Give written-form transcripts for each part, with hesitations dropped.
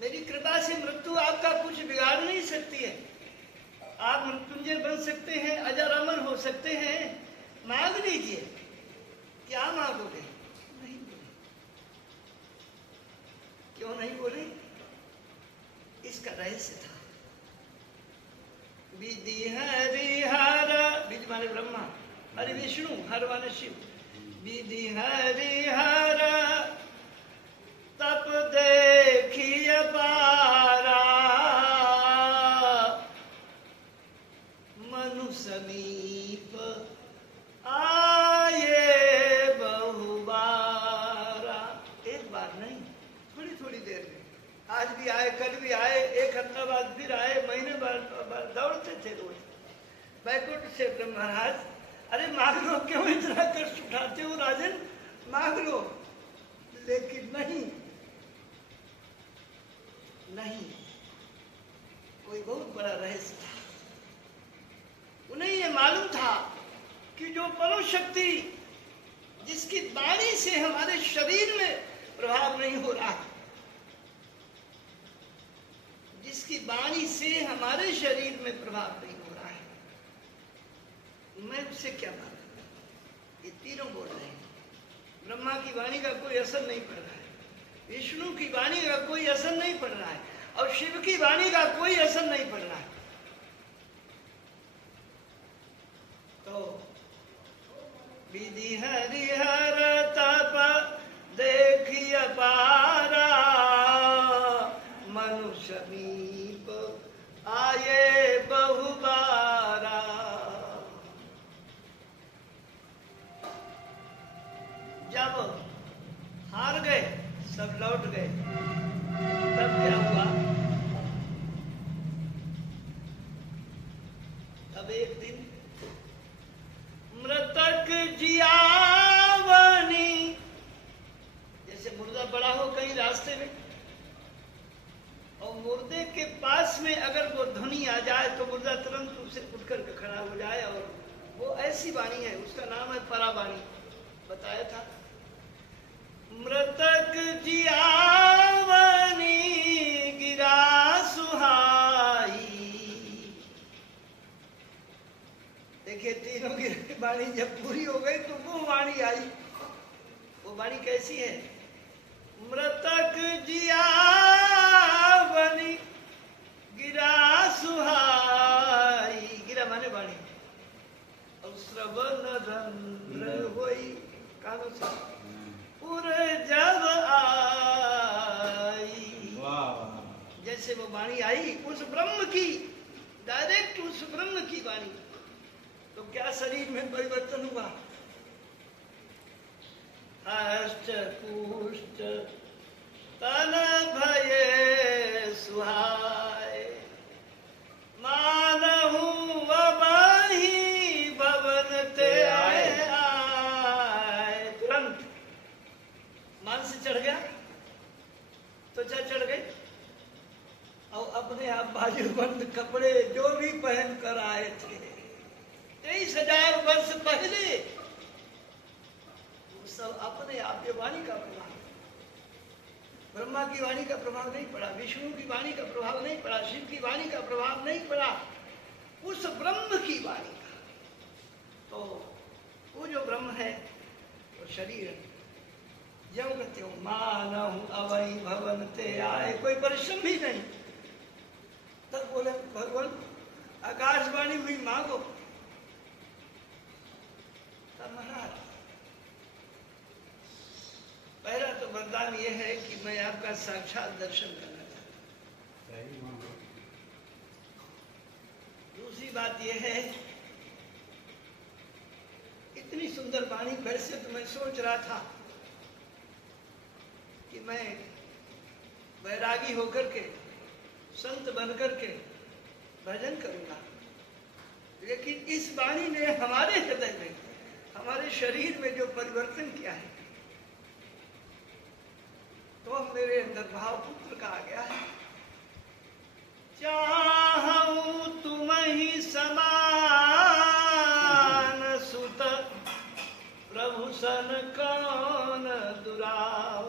मेरी कृपा से मृत्यु आपका कुछ बिगाड़ नहीं सकती है। आप मृत्युंजय बन सकते हैं, अजर अमर हो सकते हैं। मांग लीजिए। क्या मांगोगे? नहीं बोले। क्यों नहीं बोले? इसका रहस्य था। विधि हरिहर, विधि माने ब्रह्मा, हरि विष्णु, हर माने शिव। विधि हरिहर तप देखिए पारा, मनु समीप आए बहुबारा। एक बार नहीं, थोड़ी थोड़ी देर में। आज भी आए, कल भी आए, एक हफ्ता बाद फिर आए, महीने बाद दौड़ते थे रोज बैकुंठ से। ब्रह्म महाराज, अरे मांग लो, क्यों इतना कष्ट उठाते हो राजन? मांग लो। लेकिन नहीं, कोई बहुत बड़ा रहस्य था। उन्हें ये मालूम था कि जो परम शक्ति, जिसकी वाणी से हमारे शरीर में प्रभाव नहीं हो रहा, जिसकी वाणी से हमारे शरीर में प्रभाव नहीं हो रहा है, मैं उससे क्या मांगूं? ये तीनों बोल रहे हैं। ब्रह्मा की वाणी का कोई असर नहीं पड़ रहा है, विष्णु की वाणी का कोई असर नहीं पड़ रहा है, और शिव की वाणी का कोई असर नहीं पड़ रहा है। तो विधि हरिहर तप देखिए पारा, मनु समीप आए बहुबारा। जब हार गए, सब लौट गए, तब क्या हुआ? तब एक दिन मृतक जियावनी, जैसे मुर्दा पड़ा हो कहीं रास्ते में, और मुर्दे के पास में अगर वो ध्वनि आ जाए तो मुर्दा तुरंत उसे उठ करके खड़ा हो जाए, और वो ऐसी वाणी है, उसका नाम है परावाणी। बताया था। मृतक जियावनी गिरा सुहाई। देखिए, तीनों की वाणी जब पूरी हो गई तो वो वाणी आई। वो वाणी कैसी है? मृतक जियावनी गिरा सुहाई। गिरा माने वाणी, और श्रवण रंध्र होई, कानों से उर जब आई। जैसे वो वाणी आई उस ब्रह्म की, डायरेक्ट उस ब्रह्म की वाणी, तो क्या शरीर में परिवर्तन हुआ? हष्ट पुष्ट तन भये सुहाए, मानहु अबहि भवन ते आए। तुरंत मान से चढ़ गया, त्वचा चढ़ गई, और अपने आप बाजूबंद कपड़े जो भी पहन कर आए थे 23,000 वर्ष पहले, वो सब अपने आप। ये वाणी का प्रभाव, ब्रह्मा की वाणी का प्रभाव नहीं पड़ा, विष्णु की वाणी का प्रभाव नहीं पड़ा, शिव की वाणी का प्रभाव नहीं पड़ा, उस ब्रह्म की वाणी का। तो वो जो ब्रह्म है वो शरीर ज्यों का त्यों, मानहु अबहि भवन ते आए। कोई परिश्रम भी नहीं। तब बोले भगवान, आकाशवाणी हुई, मांगो। तब महाराज, पहला तो वरदान ये है कि मैं आपका साक्षात दर्शन करना चाहता हूं। दूसरी बात यह है, इतनी सुंदर वाणी, वैसे तो मैं सोच रहा था कि मैं वैरागी होकर के, संत बनकर के भजन करूंगा, लेकिन इस वाणी ने हमारे हृदय में, हमारे शरीर में जो परिवर्तन किया है, तो मेरे अंदर भाव पुत्र का आ गया है। चाहूं तुम ही समान सुत, प्रभु सन कौन दुराव।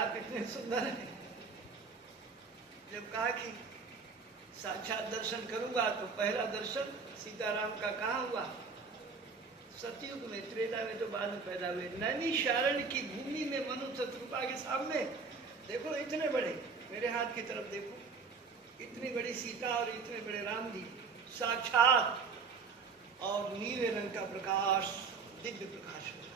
आप इतने सुंदर हैं। जब कहा कि साक्षात दर्शन करूंगा तो पहला दर्शन सीताराम का कहाँ हुआ? सतयुग में, त्रेता में तो बाद में पैदा हुए। नैमिषारण्य की भूमि में मनु शत्रुपा के सामने देखो, इतने बड़े, मेरे हाथ की तरफ देखो, इतनी बड़ी सीता और इतने बड़े राम जी साक्षात, और नीले रंग का प्रकाश, दिव्य प्रकाश हो रहा।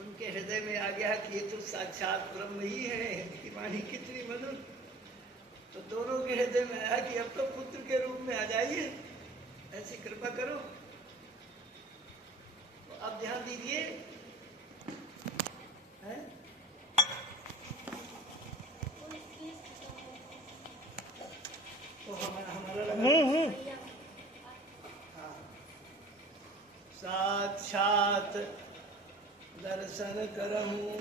उनके हृदय में आ गया कि ये तो साक्षात ब्रह्म ही है, कि वाणी कितनी मधुर। तो दोनों के हृदय में आया कि अब तो पुत्र के रूप में आ जाइए, ऐसी कृपा करो। तो अब ध्यान दीजिए, तो हमारा हाँ, साक्षात दर्शन करहूं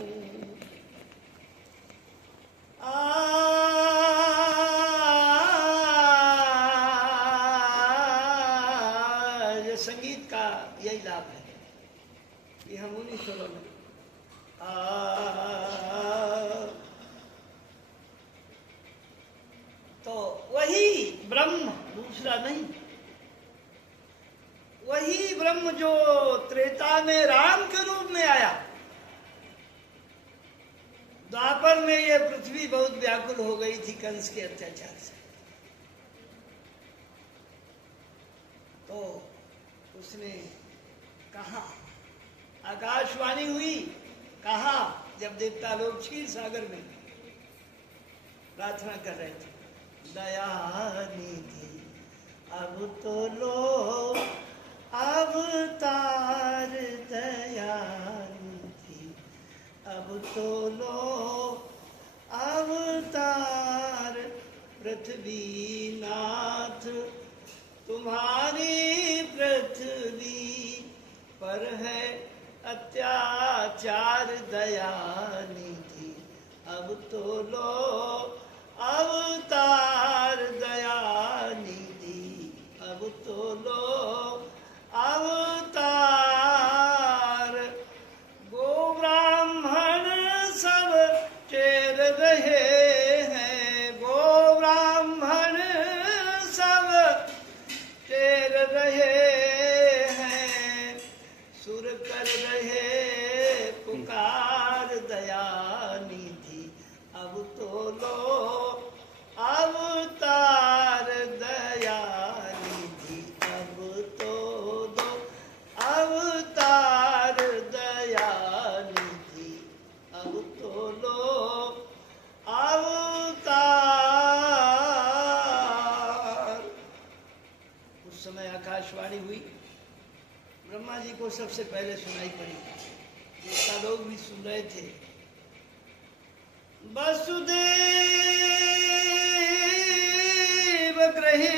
संगीत का यही लाभ है कि हम उन्हीं स्वरों में तो वही ब्रह्म, दूसरा नहीं, वही ब्रह्म जो त्रेता में राम के रूप में आया। द्वापर में ये पृथ्वी बहुत व्याकुल हो गई थी कंस के अत्याचार से, तो उसने कहा, आकाशवाणी हुई, कहा जब देवता लोग क्षीर सागर में प्रार्थना कर रहे थे, दया निधि अब तो लो अवतार, दया निधि अब तो लो अवतार, पृथ्वी नाथ तुम्हारी पृथ्वी पर है अत्याचार, दया निधि अब तो लो अवतार, दया निधि अब तो लो अवतार। गो ब्राह्मण सब चेर रहे हैं, गो ब्राह्मण सब चेर रहे हैं, सुर कर रहे पुकार, दया निधि अब तो लो अवतार, दया निधि अब तो लो अवतार, दया निधि अब तो लो अवतार। उस समय आकाशवाणी हुई, ब्रह्मा जी को सबसे पहले सुनाई पड़ी, देवता लोग भी सुन रहे थे। वसुदेव गृहे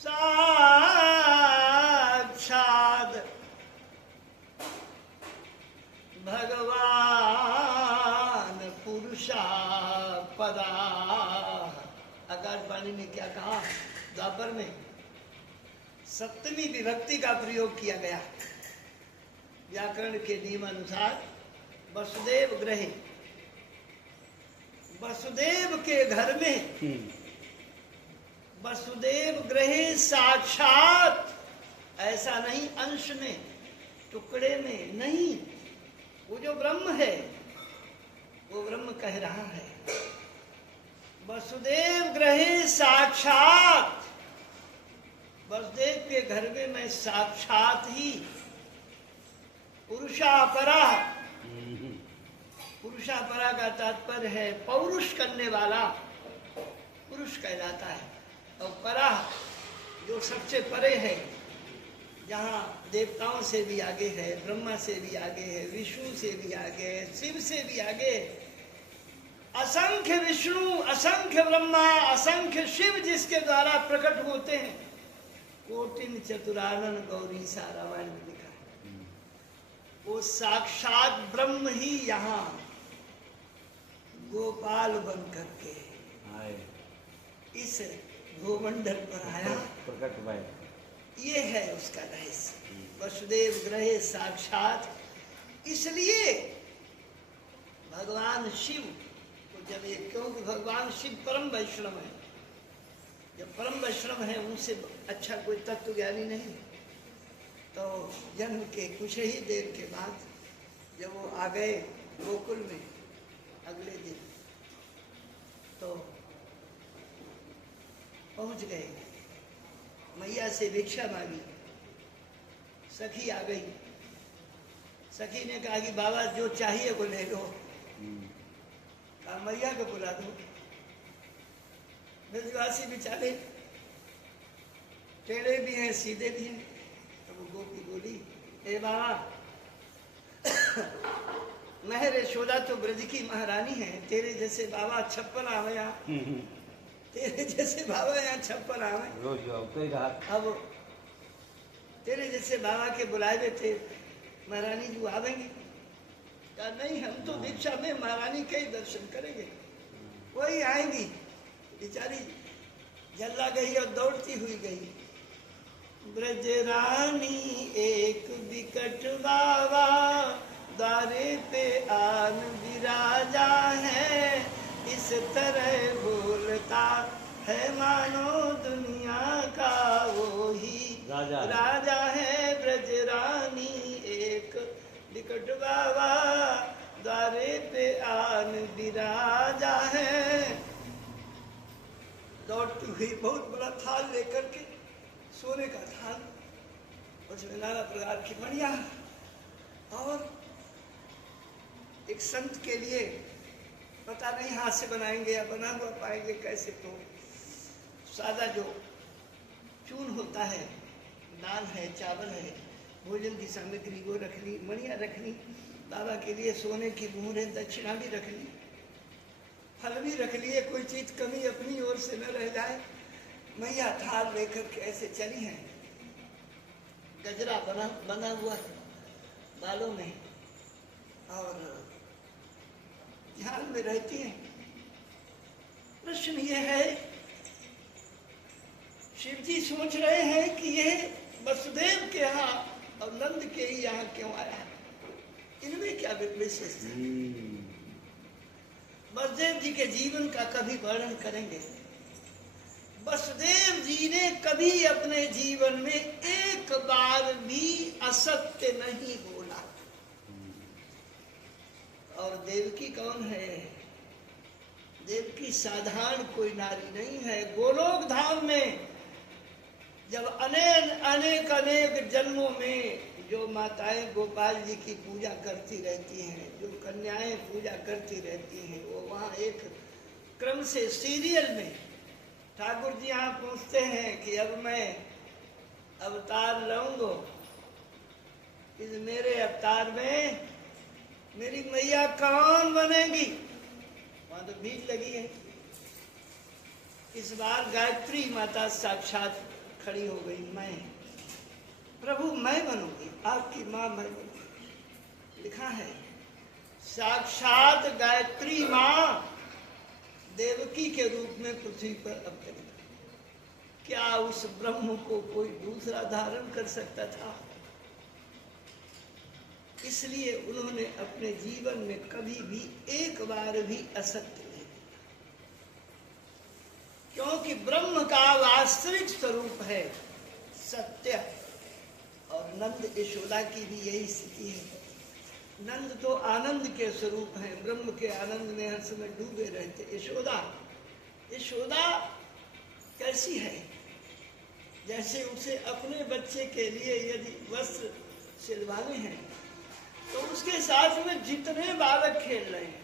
साक्षात भगवान पुरुषा परा। आकाशवाणी ने क्या कहा? द्वापर में सप्तमी विभक्ति का प्रयोग किया गया, व्याकरण के नियमानुसार। वसुदेव गृहे, वसुदेव के घर में, वसुदेव गृहे साक्षात, ऐसा नहीं अंश में, टुकड़े में नहीं, वो जो ब्रह्म है वो ब्रह्म कह रहा है। वसुदेव गृहे साक्षात, वसुदेव के घर में मैं साक्षात ही पुरुषापरा, पुरुषापरा का तात्पर्य है पौरुष करने वाला, पुरुष कहलाता है। और परा जो सबसे परे है, जहाँ देवताओं से भी आगे है, ब्रह्मा से भी आगे है, विष्णु से भी आगे है, शिव से भी आगे, असंख्य विष्णु, असंख्य ब्रह्मा, असंख्य शिव जिसके द्वारा प्रकट होते हैं। कोटिन चतुरानन गौरी सा रामायण में लिखा है। वो साक्षात ब्रह्म ही यहाँ गोपाल बन करके इस भूमंडल पर आया, प्रकट हुआ। ये है उसका रहस्य। वसुदेव गृहे साक्षात इसलिए भगवान शिव को जब ये, क्योंकि भगवान शिव परम वैष्णव है, जब परम वैष्णव है उनसे अच्छा कोई तत्व ज्ञानी नहीं। तो जन्म के कुछ ही देर के बाद जब वो आ गए गोकुल में अगले दिन, तो पहुंच गए, मैया से भिक्षा मांगी, सखी आ गई, सखी ने कहा कि बाबा जो चाहिए वो ले लो। कहा मैया को बुला दो। ब्रजवासी बेचारे टेढ़े भी हैं सीधे भी हैं। तो वो गोपी बोली, ए बाबा महर यशोदा तो ब्रज की महारानी है, तेरे जैसे बाबा 56 आवे यहाँ, तेरे जैसे बाबा यहाँ 56 आवे रोज। अब तेरे जैसे बाबा के बुलाए हुए थे, महारानी जी आवेंगे? कहा नहीं, हम तो दीक्षा में महारानी के ही दर्शन करेंगे, वही आएंगी। बेचारी जल्ला गई और दौड़ती हुई गई। ब्रज रानी एक विकट बाबा, द्वारे पे आन विराजा है, इस तरह बोलता है मानो दुनिया का वो ही राजा है। ब्रज रानी एक विकट बाबा, द्वारे पे आन विराजा है। दौड़ती हुई बहुत बड़ा थाल लेकर के, सोने का थाल, उसमें नाना प्रकार की मणियां, और एक संत के लिए पता नहीं हाथ से बनाएंगे या बना हुआ पाएंगे कैसे, तो सादा जो चून होता है, दाल है, चावल है, भोजन की सामग्री वो रख ली, मणियाँ रख ली, बाबा के लिए सोने की मुहरें, दक्षिणा भी रख ली, फल भी रख लिए, कोई चीज कमी अपनी ओर से न रह जाए। मैया थाल लेकर के ऐसे चली हैं, गजरा बना हुआ है बालों में, और ध्यान में रहती हैं। प्रश्न ये है, शिव जी सोच रहे हैं कि यह वसुदेव के यहाँ और नंद के ही यहाँ क्यों आया है, इनमें क्या विशेष है। वसुदेव जी के जीवन का कभी वर्णन करेंगे। वसुदेव जी ने कभी अपने जीवन में एक बार भी असत्य नहीं बोला। और देवकी कौन है? देवकी साधारण कोई नारी नहीं है। गोलोक धाम में जब अनेक जन्मों में जो माताएं गोपाल जी की पूजा करती रहती हैं, जो कन्याएं पूजा करती रहती हैं, वो वहाँ एक क्रम से सीरियल में ठाकुर जी यहाँ पूछते हैं कि अब मैं अवतार लूंगा, इस मेरे अवतार में मेरी मैया कौन बनेगी? वहां तो भीड़ लगी है। इस बार गायत्री माता साक्षात खड़ी हो गई, मैं प्रभु मैं बनूंगी, आपकी माँ मैं बनूंगी। लिखा है साक्षात गायत्री माँ देवकी के रूप में पृथ्वी पर अवतरित। क्या उस ब्रह्म को कोई दूसरा धारण कर सकता था? इसलिए उन्होंने अपने जीवन में कभी भी एक बार भी असत्य नहीं बोला, क्योंकि ब्रह्म का वास्तविक स्वरूप है सत्य। और नंद यशोदा की भी यही स्थिति है। नंद तो आनंद के स्वरूप हैं, ब्रह्म के आनंद में हर समय डूबे रहते। यशोदा कैसी है? जैसे उसे अपने बच्चे के लिए यदि वस्त्र सिलवाने हैं तो उसके साथ में जितने बालक खेल रहे हैं,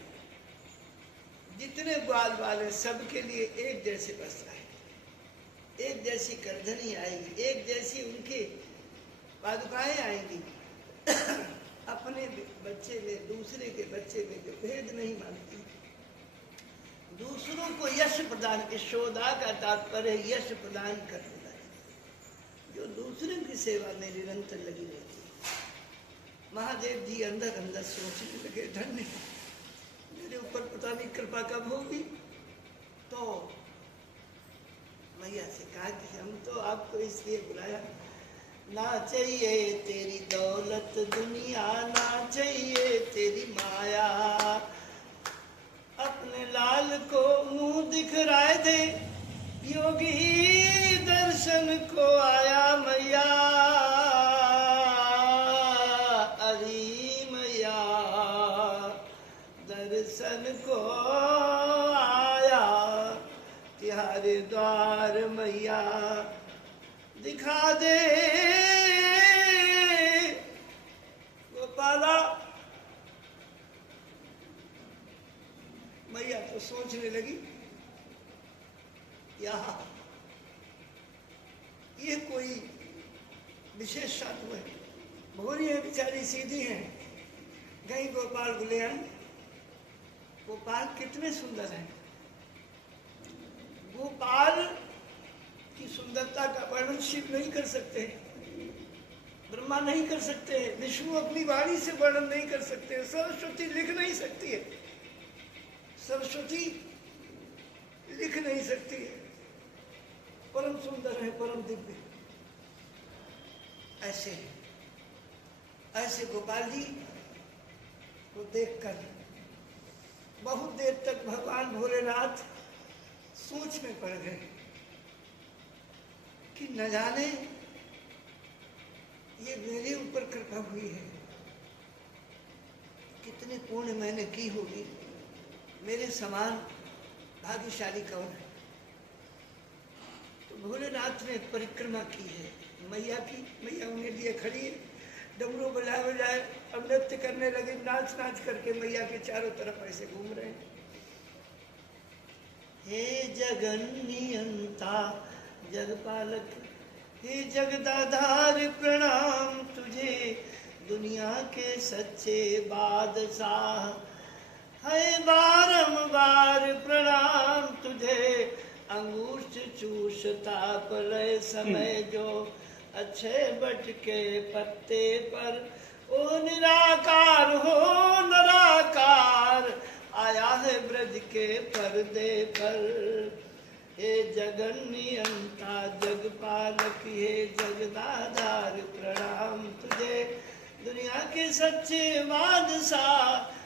जितने ग्वाल वाले, सबके लिए एक जैसे वस्त्र आएंगे, एक जैसी करधनी आएगी, एक जैसी उनकी पादुकाएं आएंगी। अपने बच्चे में दूसरे के बच्चे में भेद नहीं मानती। दूसरों को यश प्रदान, यशोदा का तात्पर्य यश प्रदान करने वाली, जो दूसरों की सेवा में निरंतर लगी रहती है। महादेव जी अंदर अंदर सोचने लगे, धन्य मेरे ऊपर पता नहीं कृपा कब होगी। तो मैया से कहा कि हम तो आपको इसलिए बुलाया ना चाहिए तेरी दौलत दुनिया, ना चाहिए तेरी माया। अपने लाल को मुंह दिखराए दे, योगी दर्शन को आया मैया, अरी मैया दर्शन को आया, तिहारे द्वार मैया दिखा दे। गोपाला मैया तो सोचने लगी, यहाँ ये कोई विशेष साधु है, भोरी है बेचारी, सीधी है, गई गोपाल को ले आई। गोपाल कितने सुंदर हैं। गोपाल की सुंदरता का वर्णन शिव नहीं कर सकते, ब्रह्मा नहीं कर सकते, विष्णु अपनी वाणी से वर्णन नहीं कर सकते, सरस्वती लिख नहीं सकती है, सरस्वती लिख नहीं सकती है। परम सुंदर है, परम दिव्य। ऐसे ऐसे गोपाल जी को देखकर बहुत देर तक भगवान भोलेनाथ सोच में पड़ गए कि न जाने ये मेरे ऊपर कृपा हुई है, कितने पुण्य मैंने की होगी, मेरे समान भाग्यशाली कौन है। तो भोलेनाथ ने परिक्रमा की है मैया की, मैया उन्हें लिए खड़ी है, डमरू बजाए बजाए अब नृत्य करने लगे, नाच नाच करके मैया के चारों तरफ ऐसे घूम रहे हैं। हे जगन्नियंता जगपालक, हे जगदाधार प्रणाम तुझे, दुनिया के सच्चे बादशाह है बारंबार प्रणाम तुझे। अंगूठ चूसता प्रलय समय जो अच्छे बट के पत्ते पर, ओ निराकार हो निराकार आया है ब्रज के पर्दे पर। हे जगन्नियंता जगपालक, हे जगदाधार प्रणाम तुझे, दुनिया के सच्चे बादशाह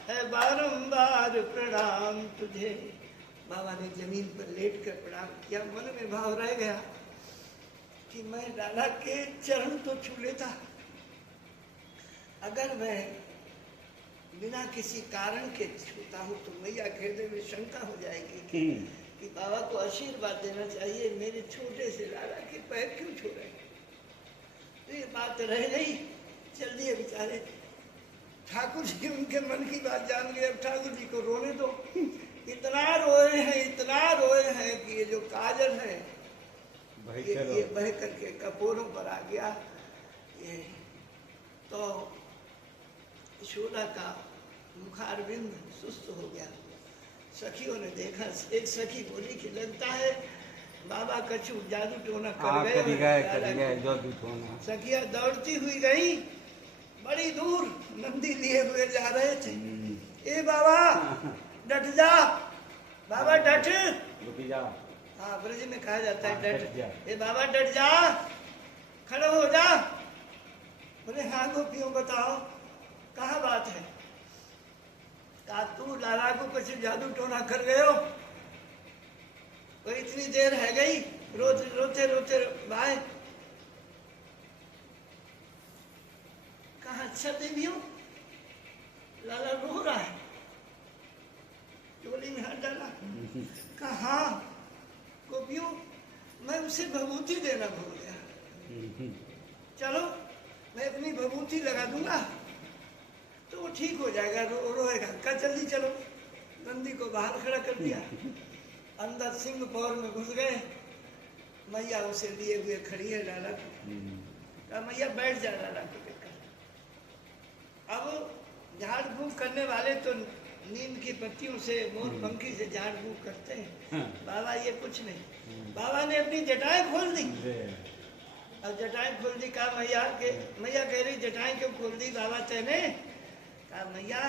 है बारंबार प्रणाम तुझे। बाबा ने जमीन पर लेट कर प्रणाम किया, मन में भाव रह गया कि मैं लाला के चरण तो छू लेता, अगर मैं बिना किसी कारण के छूता हूँ तो मैया के हृदय में शंका हो जाएगी कि बाबा को आशीर्वाद देना चाहिए, मेरे छोटे से लाला के पैर क्यों छू रहे हैं। तो ये बात रह गई, चल दिए बेचारे। ठाकुर जी उनके मन की बात जान गए, अब ठाकुर जी को रोने दो। इतना रोए हैं कि ये जो काजल है ये बह करके कपोरों पर आ गया। ये तो यशोदा का मुखारविंद सुस्त हो गया। सखियों ने देखा, एक सखी बोली कि लगता है बाबा कछु जादू टोना कर गए। सखिया दौड़ती हुई गई, बड़ी दूर नंदी लिए हुए जा रहे थे। ए बाबा डट जा, बाबा डट, हाँ ब्रज में कहा जाता है डट। ए बाबा डट जा, खड़े हो जा। बोले हाँ गोपियों बताओ कहाँ बात है। कहा तू लाला को कुछ जादू टोना कर गए हो, वो इतनी देर है गई, रोते रोते भाई। कहा अच्छा देवियों, लाला रो रहा है, टोली में हाथ डाला। कहा हाँ गोपियों, मैं उसे भभूति देना भूल गया, चलो मैं अपनी भभूति लगा दूंगा तो वो ठीक हो जाएगा, रोएगा। कहा जल्दी चलो। नंदी को बाहर खड़ा कर दिया, अंदर सिंह पौर में घुस गए। मैया उसे लिए हुए खड़ी है लाला को। कहा मैया बैठ जा लाला को लेकर। अब झाड़ फूक करने वाले तो नीम की पत्तियों से, मोर पंखी से झाड़ फूक करते हैं, बाबा ये कुछ नहीं। बाबा ने अपनी जटाएं खोल दी। अब जटाएं खोल दी। कहा मैया कह रही जटाएं क्यों खोल दी बाबा तेने। कहा मैया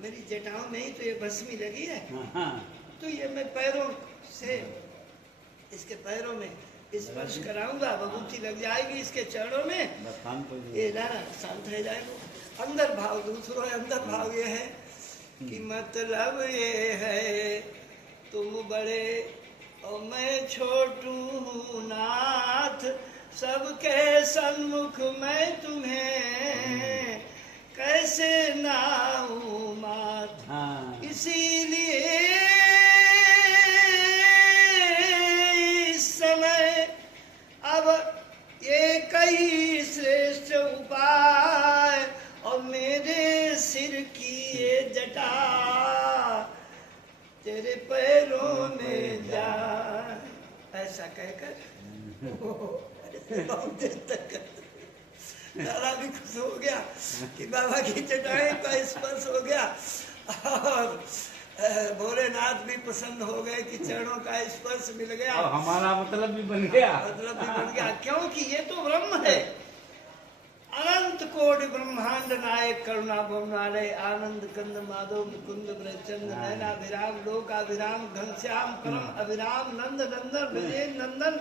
मेरी जटाओं में ही तो ये भस्मी लगी है, तो ये मैं पैरों से, इसके पैरों में स्पर्श कराऊंगा, बबूती लग जाएगी इसके चरणों में, ये ना शांत हो जाएगा। अंदर भाव दूसरों है, अंदर भाव ये है कि मतलब ये है तुम बड़े और मैं छोटू हूँ नाथ, सबके सन्मुख मैं तुम्हें कैसे नाऊं माथ। इसीलिए इस समय अब ये कई श्रेष्ठ उपाय और मेरे सिर की ये जटा तेरे पैरों में जाए, ऐसा कहकर बहुत देर तक दादा भी खुश हो गया कि बाबा की जटाएं का स्पर्श हो गया, और भोलेनाथ भी प्रसन्न हो गए कि चरणों का स्पर्श मिल गया, और हमारा मतलब भी बन गया, मतलब भी बन गया, क्योंकि ये तो ब्रह्म है। अनंत कोटि ब्रह्मांड नायक करुणा भवनालय आनंद कंद माधव मुकुंद ब्रजचंद नयनाभिराम लोकाभिराम घनश्याम करम अभिराम नंद नंदन विजय नंदन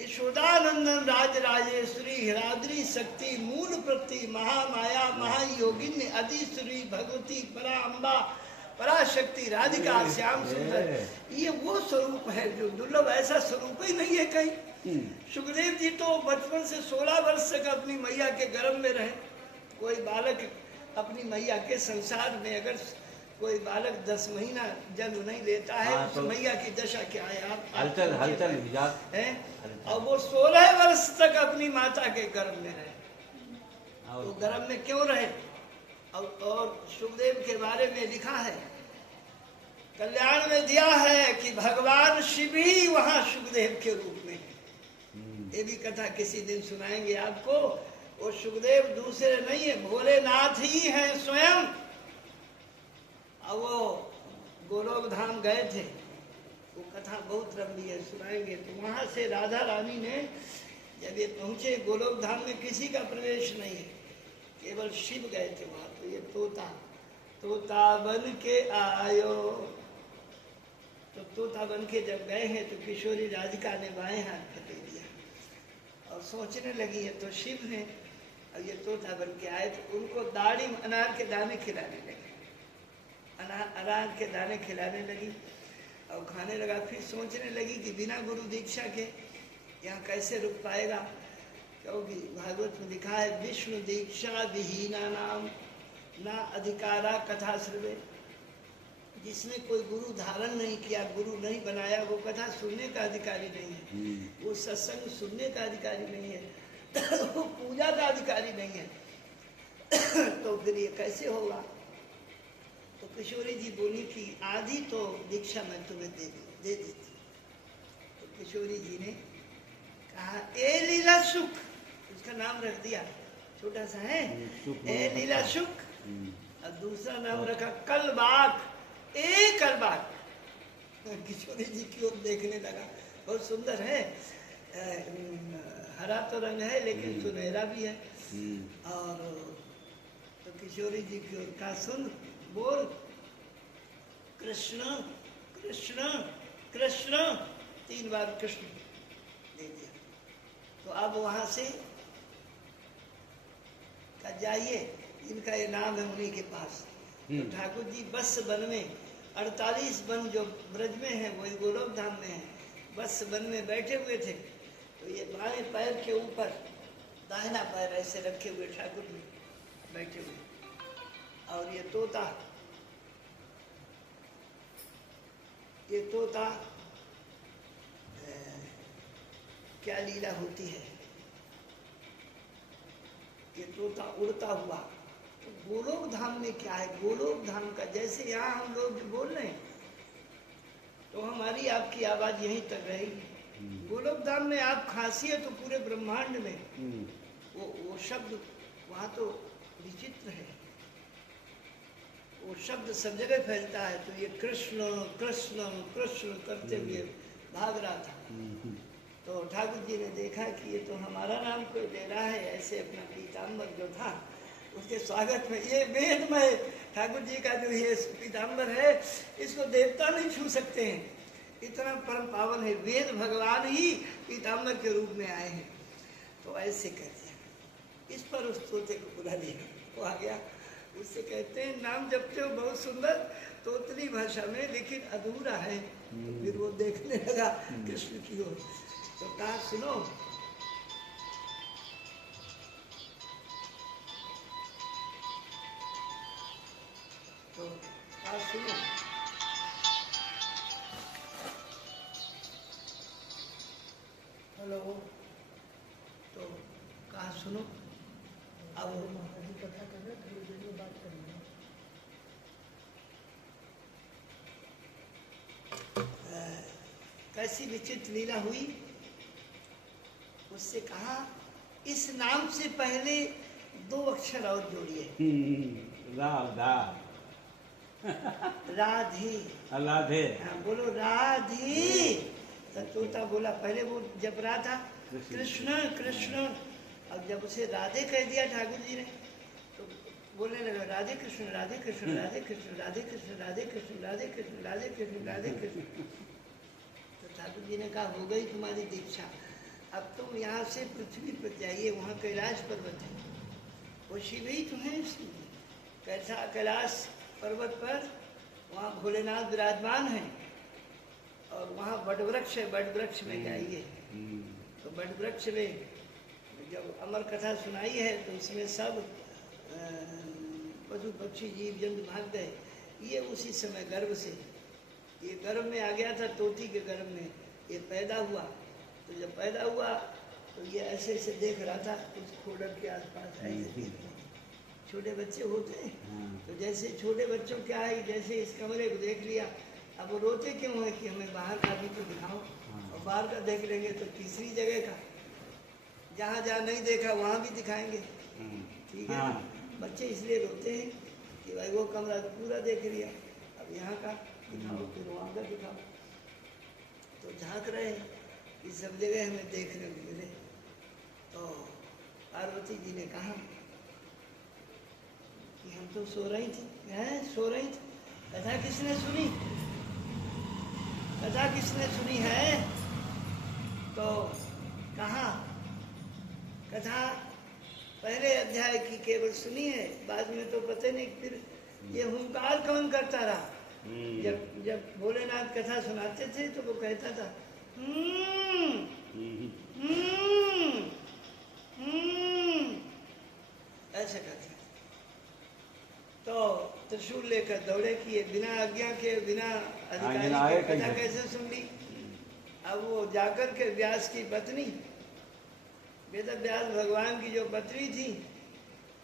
यशोदानंदन राज राजेश्वरी हिराद्री शक्ति मूल प्रति महामाया महायोगिनी अधीश्वरी भगवती परा अम्बा पराशक्ति राधिका श्याम सुंदर, ये वो स्वरूप है जो दुर्लभ, ऐसा स्वरूप ही नहीं है कहीं। सुखदेव जी तो बचपन से 16 वर्ष तक अपनी मैया के गर्भ में रहे। कोई बालक अपनी मैया के संसार में अगर कोई बालक 10 महीना जन्म नहीं लेता है तो मैया की दशा क्या है आप हलचल हलचल है। और वो 16 वर्ष तक अपनी माता के गर्भ में रहे, तो गर्भ में क्यों रहे। और सुखदेव के बारे में लिखा है, कल्याण में दिया है कि भगवान शिव ही वहां सुखदेव के रूप में है। ये भी कथा किसी दिन सुनाएंगे आपको। वो सुखदेव दूसरे नहीं है, भोलेनाथ ही है स्वयं। अब वो गोलोक धाम गए थे, वो कथा बहुत लंबी है, सुनाएंगे। तो वहां से राधा रानी ने जब ये पहुंचे, गोलोक धाम में किसी का प्रवेश नहीं है, केवल शिव गए थे वहां। तो ये तोता बन के आयो, तो तोता बन के जब गए हैं तो किशोरी राधिका ने बाएं हाथ पकड़ दिया और सोचने लगी है तो शिव है, और ये तोता बन के आए तो उनको दाढ़ी अनार के दाने खिलाने लगे, अनार के दाने खिलाने लगी और खाने लगा। फिर सोचने लगी कि बिना गुरु दीक्षा के यहाँ कैसे रुक पाएगा, क्योंकि भागवत में लिखा है विष्णु दीक्षा विहीना नाम ना अधिकारा कथा श्रवे। जिसने कोई गुरु धारण नहीं किया, गुरु नहीं बनाया, वो कथा सुनने का अधिकारी नहीं है, वो सत्संग सुनने का अधिकारी नहीं है, वो पूजा का अधिकारी नहीं है। तो फिर ये कैसे होगा। तो किशोरी जी बोली कि आधी तो दीक्षा मैं तुम्हें दे देती। तो किशोरी जी ने कहा ए लीला सुख, उसका नाम रख दिया, छोटा सा है ए लीला सुख, और दूसरा नाम रखा कलबाग, ए कलबाग। किशोरी जी की ओर देखने लगा, बहुत सुंदर है, हरा तो रंग है लेकिन सुनहरा भी है। और तो किशोरी जी की ओर कहा सुन बोल कृष्ण कृष्ण कृष्ण, 3 बार कृष्ण दे दिया। तो अब वहां से जाइए, इनका ये नाम है उन्हीं के पास। तो ठाकुर जी बस वन में 48 वन जो ब्रज में है वही गोलोक धाम में है, बस वन में बैठे हुए थे। तो ये बाएं पैर के ऊपर दाहिना पैर ऐसे रखे हुए ठाकुर जी बैठे हुए, और ये तोता क्या लीला होती है, ये तोता उड़ता हुआ। तो गोलोक धाम में क्या है, गोलोक धाम का जैसे यहाँ हम लोग बोल रहे हैं तो हमारी आपकी आवाज यहीं तक रहेगी। गोलोक धाम में आप खासियत तो पूरे ब्रह्मांड में वो शब्द वहाँ तो विचित्र है, वो शब्द सब जगह फैलता है। तो ये कृष्ण कृष्ण कृष्ण करते हुए भाग रहा था। तो ठाकुर जी ने देखा कि ये तो हमारा नाम कोई ले रहा है, ऐसे अपना पीताम्बर जो था उसके स्वागत में, ये वेदमय ठाकुर जी का जो ये पीताम्बर है इसको देवता नहीं छू सकते हैं, इतना परम पावन है, वेद भगवान ही पीताम्बर के रूप में आए हैं। तो ऐसे कर दिया, इस पर उस तोते को बुला लिया, वो आ गया। उससे कहते हैं नाम जपते हो बहुत सुंदर तोतली भाषा में, लेकिन अधूरा है। तो फिर वो देखने लगा कृष्ण की ओर, तो कहा सुनो, तो कहा सुनो, हेलो, तो कहा सुनो, अब महाराज कथा कर रहे, थोड़ी देर में बात करेंगे। कैसी विचित्र लीला हुई। उससे कहा इस नाम से पहले 2 अक्षर और जोड़िए। राधा राधे, राधे, हाँ बोलो राधे। तो तोता बोला, पहले वो जब रहा था कृष्ण कृष्ण, अब जब उसे राधे कह दिया ठाकुर जी ने, तो बोलने लगा राधे कृष्ण राधे कृष्ण राधे कृष्ण राधे कृष्ण राधे कृष्ण राधे कृष्ण राधे कृष्ण राधे कृष्ण। तो ठाकुर जी ने कहा हो गई तुम्हारी दीक्षा, अब तुम यहाँ से पृथ्वी पर जाइए, वहाँ कैलाश पर्वत है, वो शिव ही तुम्हें कैसा कैलाश पर्वत पर वहाँ भोलेनाथ विराजमान है, और वहाँ वटवृक्ष है, वटवृक्ष में जाइए। तो वटवृक्ष में जब अमर कथा सुनाई है तो उसमें सब पशु पक्षी जीव जंतु भाग गए। ये उसी समय गर्भ से, ये गर्भ में आ गया था, तोती के गर्भ में ये पैदा हुआ। तो जब पैदा हुआ तो ये ऐसे ऐसे देख रहा था, कुछ खोडर के आसपास ऐसे देख रहे थे। छोटे बच्चे होते हैं, तो जैसे छोटे बच्चों क्या है, जैसे इस कमरे को देख लिया, अब वो रोते क्यों है कि हमें बाहर का भी तो दिखाओ, और बाहर का देख लेंगे तो तीसरी जगह का, जहाँ जहाँ नहीं देखा वहाँ भी दिखाएंगे, ठीक है। बच्चे इसलिए रोते हैं कि भाई वो कमरा तो पूरा देख लिया, अब यहाँ का दिखाओ, फिर वहाँ का दिखाओ। तो झांक रहे हैं कि सब जगह हमें देखने मिले। तो पार्वती जी ने कहा कि हम तो सो रही थी, हैं सो रही थी, कथा किसने सुनी, कथा किसने सुनी है। तो कहा कथा पहले अध्याय की केवल सुनी है, बाद में तो पता नहीं। फिर ये हुंकार कौन करता रहा, जब जब भोलेनाथ कथा सुनाते थे तो वो कहता था ऐसा करता। तो त्रिशूल लेकर दौड़े किए, बिना आज्ञा के, बिना अधिकारी के कथा कैसे सुन ली। अब वो जाकर के व्यास की पत्नी, वेद व्यास भगवान की जो पत्नी थी,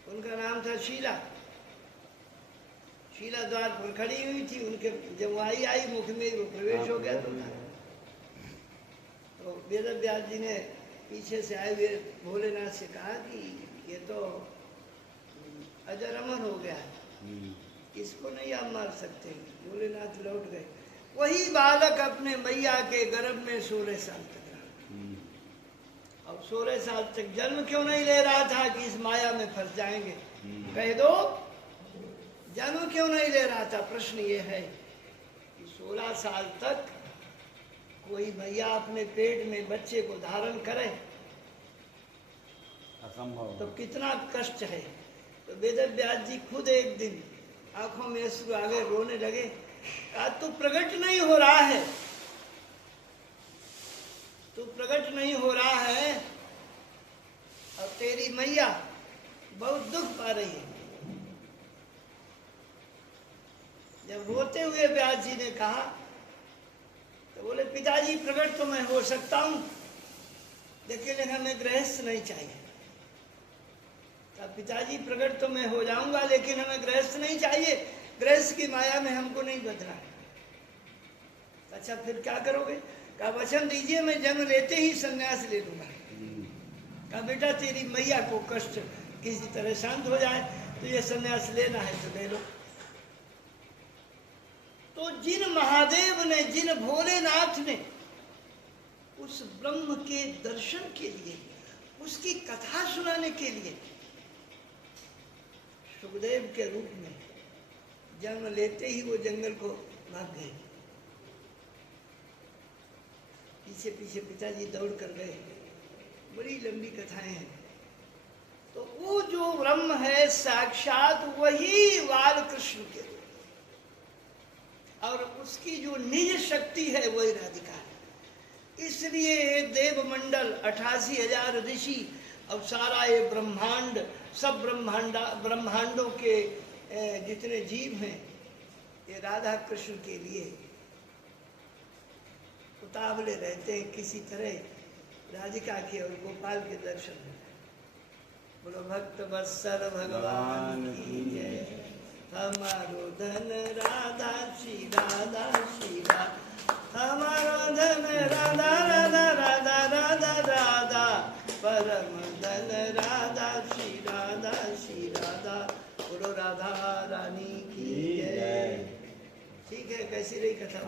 उनका नाम था शीला। शीला द्वार पर खड़ी हुई थी, उनके जब वो आई मुख में वो प्रवेश हो गया। तो वेद व्यास जी ने पीछे से आए हुए भोलेनाथ से कहा कि ये तो अजर अमर हो गया है, इसको नहीं आप मार सकते। भोलेनाथ लौट गए। वही बालक अपने मैया के गर्भ में 16 साल तक रहा। अब 16 साल तक जन्म क्यों नहीं ले रहा था कि इस माया में फंस जाएंगे, कह दो जन्म क्यों नहीं ले रहा था। प्रश्न ये है कि 16 साल तक कोई मैया अपने पेट में बच्चे को धारण करे असंभव, तो कितना कष्ट है। तो वेद व्यास जी खुद एक दिन आंखों में अश्रु आ गए, रोने लगे। कहा तू प्रकट नहीं हो रहा है, तू प्रकट नहीं हो रहा है, और तेरी मैया बहुत दुख पा रही है। जब रोते हुए व्यास जी ने कहा तो बोले पिताजी प्रकट तो मैं हो सकता हूं, लेकिन हमें गृहस्थ नहीं चाहिए। पिताजी प्रकट तो मैं हो जाऊंगा, लेकिन हमें गृहस्थ नहीं चाहिए, गृहस्थ की माया में हमको नहीं बदला। अच्छा फिर क्या करोगे। कहा वचन दीजिए मैं जन्म लेते ही संन्यास ले लूंगा। कहा बेटा तेरी मैया को कष्ट किसी तरह शांत हो जाए, तो ये संन्यास लेना है तो ले लो। तो जिन महादेव ने, जिन भोलेनाथ ने उस ब्रह्म के दर्शन के लिए, उसकी कथा सुनाने के लिए सुखदेव के रूप में जन्म लेते ही वो जंगल को भाग गए। पीछे पीछे पिताजी दौड़ कर गए, बड़ी लंबी कथाएं हैं। तो वो जो ब्रह्म है साक्षात वही बाल कृष्ण के रूप, और उसकी जो निज शक्ति है वही राधिका है। इसलिए देवमंडल 88,000 ऋषि और सारा ये ब्रह्मांड, सब ब्रह्मांडों के जितने जीव हैं, ये राधा कृष्ण के लिए उतावले रहते हैं किसी तरह राधिका के और गोपाल के दर्शन में। बोलो भक्त वत्सल भगवान की जय। हमारो धन राधा श्री राधा श्री राधा, हमारो धन राधा राधा राधा राधा राधा, परम धन राधा श्री राधा श्री राधा। बोलो राधा रानी की जय। ठीक है, कैसी रही कथा?